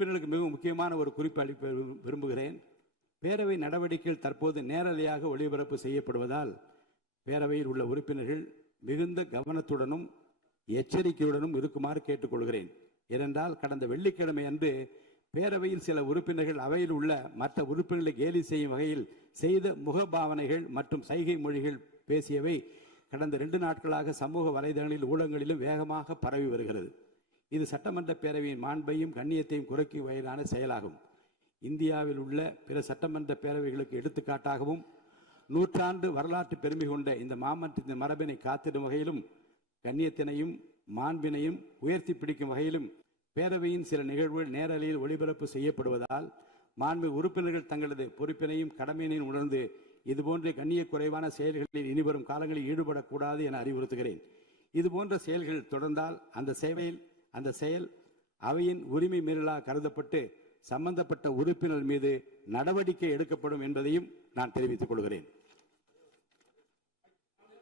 உறுப்பினர்களுக்கு மிகவும் முக்கியமான ஒரு குறிப்பு அளிக்க விரும்புகிறேன். பேரவை நடவடிக்கைகள் தற்போது நேரலையாக ஒளிபரப்பு செய்யப்படுவதால் பேரவையில் உள்ள உறுப்பினர்கள் மிகுந்த கவனத்துடனும் எச்சரிக்கையுடனும் இருக்குமாறு கேட்டுக்கொள்கிறேன். ஏனென்றால் கடந்த வெள்ளிக்கிழமை அன்று பேரவையில் சில உறுப்பினர்கள் அவையில் உள்ள மற்ற உறுப்பினர்களை கேலி செய்யும் வகையில் செய்த முகபாவனைகள் மற்றும் சைகை மொழிகள் பேசியவை கடந்த 2 நாட்களாக சமூக வலைதளங்களில் ஊடகங்களிலும் வேகமாக பரவி வருகிறது. இது சட்டமன்ற பேரவையின் மாண்பையும் கண்ணியத்தையும் குறைக்கும் வகையிலான செயலாகும். இந்தியாவில் உள்ள பிற சட்டமன்ற பேரவைகளுக்கு எடுத்துக்காட்டாகவும் நூற்றாண்டு வரலாற்று பெருமை கொண்ட இந்த மாமன்றத்தின் மரபினை காத்திடும் வகையிலும் கண்ணியத்தினையும் மாண்பினையும் உயர்த்தி பிடிக்கும் வகையிலும் பேரவையின் சில நிகழ்வுகள் நேரலையில் ஒளிபரப்பு செய்யப்படுவதால் மாண்பு உறுப்பினர்கள் தங்களது பொறுப்பினையும் கடமையினையும் உணர்ந்து இதுபோன்ற கண்ணிய குறைவான செயல்களில் இனிவரும் காலங்களில் ஈடுபடக்கூடாது என அறிவுறுத்துகிறேன். இதுபோன்ற செயல்கள் தொடர்ந்தால் அந்த செயல் அவையின் உரிமை மீறலாக கருதப்பட்டு சம்பந்தப்பட்ட உறுப்பினர் மீது நடவடிக்கை எடுக்கப்படும் என்பதையும் நான் தெரிவித்துக் கொள்கிறேன்.